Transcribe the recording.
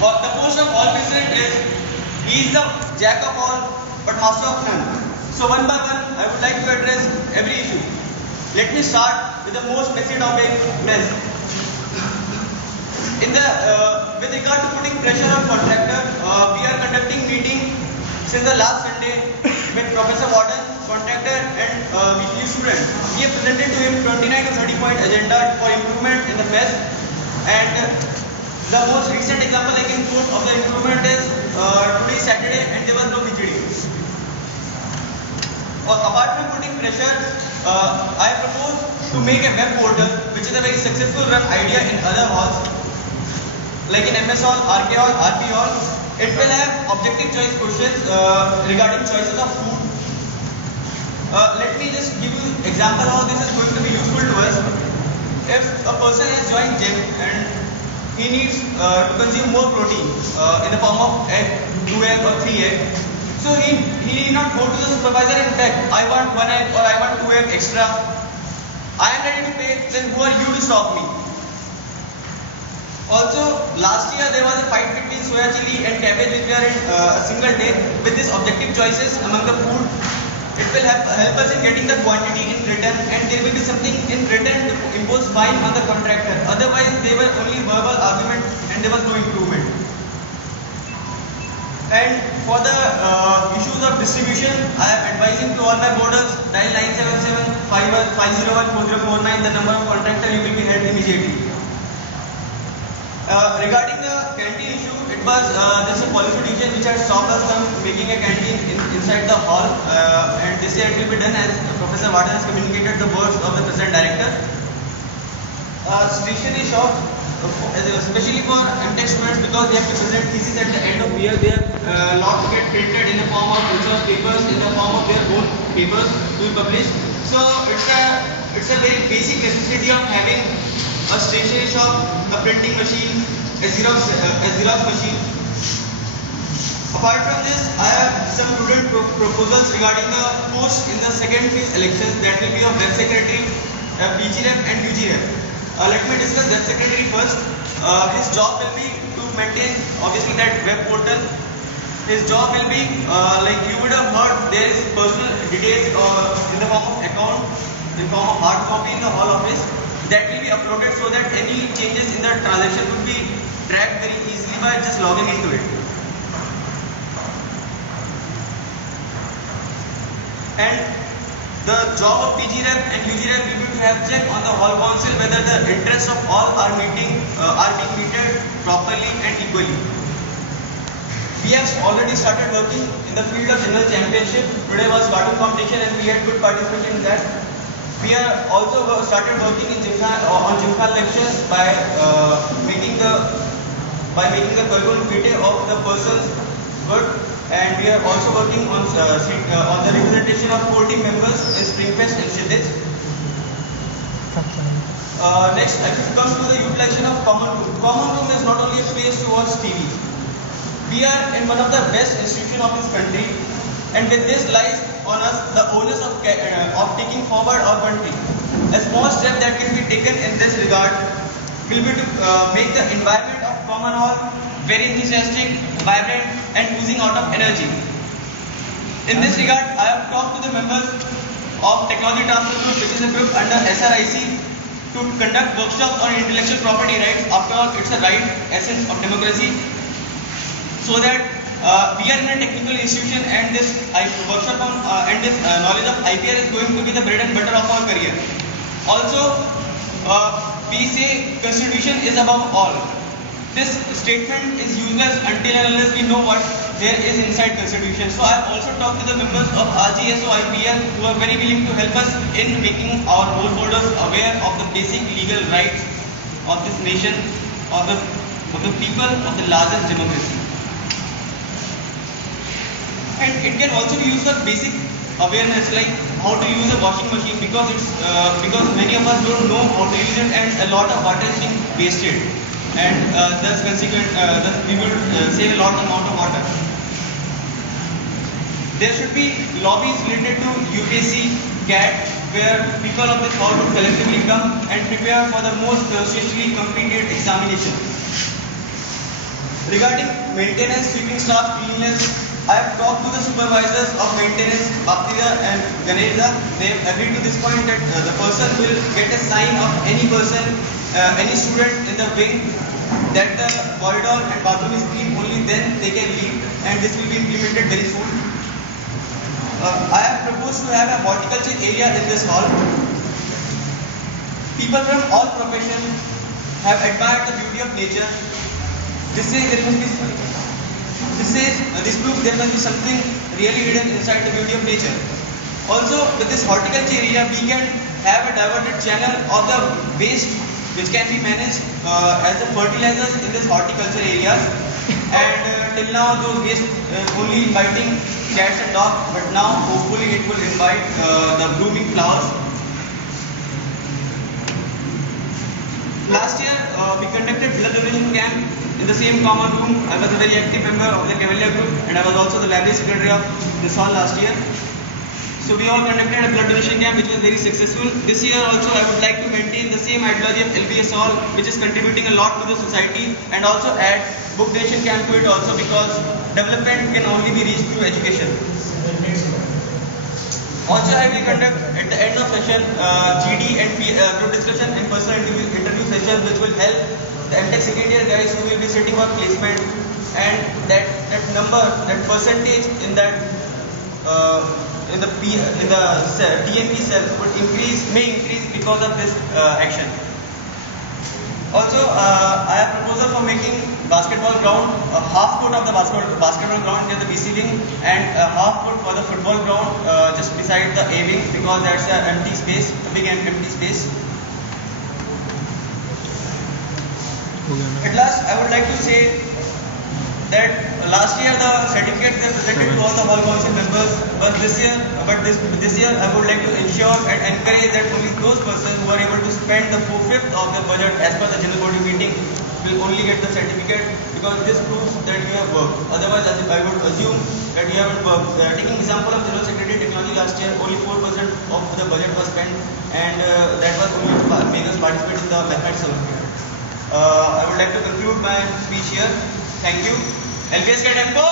The post of hall president is he is the jack of all but master of none. So one by one, I would like to address every issue. Let me start with the most messy topic, mess. With regard to putting pressure on contractor, we are conducting meeting since the last Sunday with Professor Warden, contractor and weekly student. We have presented to him 29 to 30 point agenda for improvement in the mess, and the most recent example I can quote of the improvement is today Saturday and there was no VGD. Apart from putting pressure, I propose to make a web portal, which is a very successful run idea in other halls, like in MS Hall, RK Hall, RP Hall. It will have objective choice questions regarding choices of food. Let me just give you example how this is going to be useful to us. If a person has joined gym and he needs to consume more protein in the form of egg, 2 egg or 3 egg, so he need not go to the supervisor and beg, I want 1 egg or I want 2 egg extra. I am ready to pay, then who are you to stop me? Also, last year there was a fight between soya chili and cabbage which were in a single day. With these objective choices among the food, it will help us in getting the quantity in return, and there will be something in return to impose fine on the contractor. Otherwise, they were only verbal arguments and there was no improvement. And for the issues of distribution, I am advising to all my boarders, dial 977 501 4049, the number of contractor you will be held immediately. Regarding the canteen issue, it was this is a policy decision which had stopped us from making a canteen inside the hall, and this year it will be done as Professor Warden has communicated the words of the President Director. Stationery shop, especially for MTech students, because they have to present thesis at the end of the year, they have lot to get printed in the form of research papers, in the form of their own papers to be published. So it's a very basic necessity of having a stationery shop, a printing machine, a Xerox machine. Apart from this, I have some prudent proposals regarding the post in the second phase elections, that will be of web secretary, PGREP and UGREP. Let me discuss web secretary first. His job will be to maintain obviously that web portal. His job will be like you would have heard, there is personal details in the form of account, in form of hard copy in the hall office, that will be uploaded so that any changes in the transaction would be tracked very easily by just logging into it. And the job of PGREP and UGREP will be to have check on the hall council whether the interests of all are being meted properly and equally. We have already started working in the field of general championship. Today was cartoon competition and we had good participation in that. We are also started working in on Gymkhana lectures by making the curriculum vitae of the person's work, and we are also working on the representation of core team members in Springfest and Shiddies. Next, if it comes to the utilization of common room. Common room is not only a space to watch TV. We are in one of the best institutions of this country, and with this lies on us the onus of taking forward our country. A small step that can be taken in this regard will be to make the environment of common hall very enthusiastic, vibrant and oozing out of energy. In this regard, I have talked to the members of Technology Transfer Group, which is a group under SRIC, to conduct workshops on intellectual property rights. After all, it's a right essence of democracy. So that we are in a technical institution, and this workshop on and this knowledge of IPR is going to be the bread and butter of our career. Also, we say Constitution is above all. This statement is useless until and unless we know what there is inside Constitution. So I have also talked to the members of RGSO IPL who are very willing to help us in making our board holders aware of the basic legal rights of this nation, of the people of the largest democracy. And it can also be used for basic awareness, like how to use a washing machine, because many of us don't know how to use it, and a lot of water is being wasted, and thus we will save a lot amount of water. There should be lobbies related to UPSC, CAT, where people of this hall would collectively come and prepare for the most seriously completed examination. Regarding maintenance, sweeping staff, cleanliness, I have talked to the supervisors of maintenance, Bhaktida and Ganeshda. They have agreed to this point that the person will get a sign of any person, any student in the wing that the corridor and bathroom is clean, only then they can leave, and this will be implemented very soon. I have proposed to have a horticulture area in this hall. People from all professions have admired the beauty of nature. This proves there must be something really hidden inside the beauty of nature. Also, with this horticulture area, we can have a diverted channel of the waste which can be managed as the fertilizers in this horticulture areas. And till now, those waste only inviting cats and dogs, but now hopefully it will invite the blooming flowers. Last year, we conducted blood donation camp in the same common room. I was a very active member of the Cavalier group, and I was also the library secretary of this hall last year. So we all conducted a blood donation camp which was very successful. This year also I would like to maintain the same ideology of LBS hall, which is contributing a lot to the society, and also add book donation camp to it also, because development can only be reached through education. Also, I will conduct at the end of session GD and group discussion and personal interview sessions, which will help the MTech second year guys who will be sitting for placement, and that percentage in that in the TMP cell may increase because of this action. Also, I have proposal for making basketball ground, a half court of the basketball ground near the BC wing, and a half court for the football ground just beside the A wing, because that's an empty space, a big and empty space. At last, I would like to say that last year the certificates were presented to all the hall council members, but this year I would like to ensure and encourage that only those persons who are able to spend the 4/5 of the budget as per the general body meeting will only get the certificate, because this proves that you have worked. Otherwise, as if I would assume that you haven't worked. Taking example of General Secretary Technology, last year only 4% of the budget was spent, and that was only to make us participate in the mathematics Olympiad. I would like to conclude my speech here. Thank you. LBS Cadem ko!